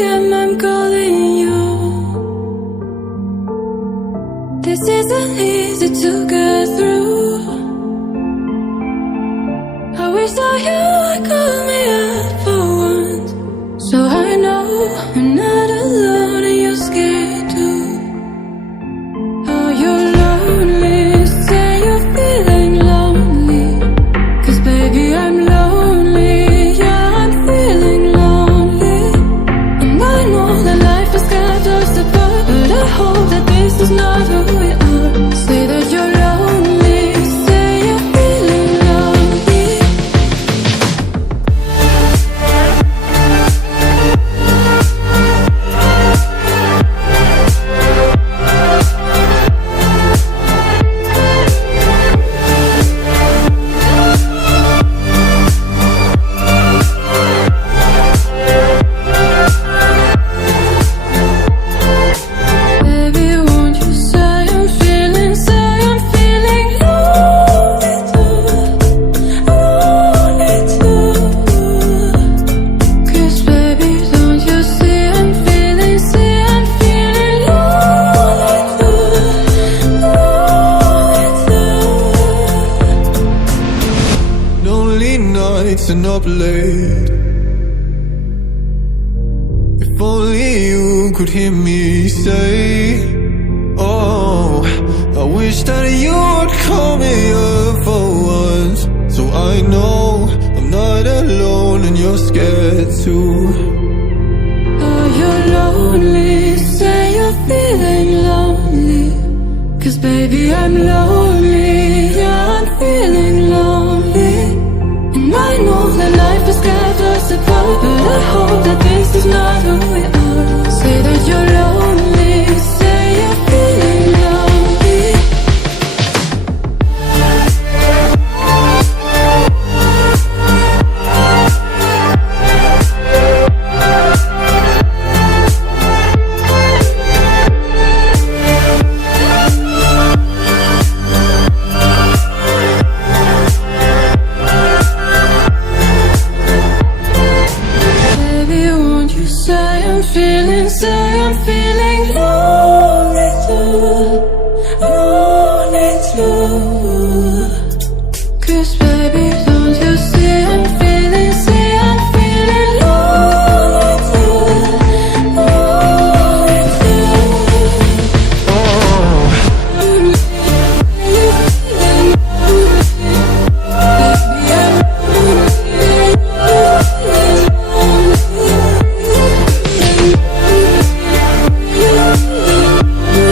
am, I'm calling you. This isn't easy to get through. I wish that you would call me out for once, so I know I'm not alone and you're scared too. Oh, you're lonely, say you're feeling lonely, 'cause baby I'm lonely, yeah I'm feeling lonely. And I know that life has got us apart, but I hope that this is not who we are. Say that you're lonely, say you're feeling lonely. Baby, won't you say I'm feeling lonely too, lonely too. 'Cause baby, don't you see I'm feeling lonely too, lonely too. Lonely nights and up late. If only you could hear me say, oh, I wish that you would call me up for once, so I know I'm not alone and you're scared too. Oh, you're lonely, say you're feeling lonely, 'cause baby I'm lonely, yeah I'm feeling lonely. And I know that life has got us apart, but I hope that this is not who we are. Say that you're lonely, say you're feeling lonely. Baby, won't you say I'm feeling lonely too.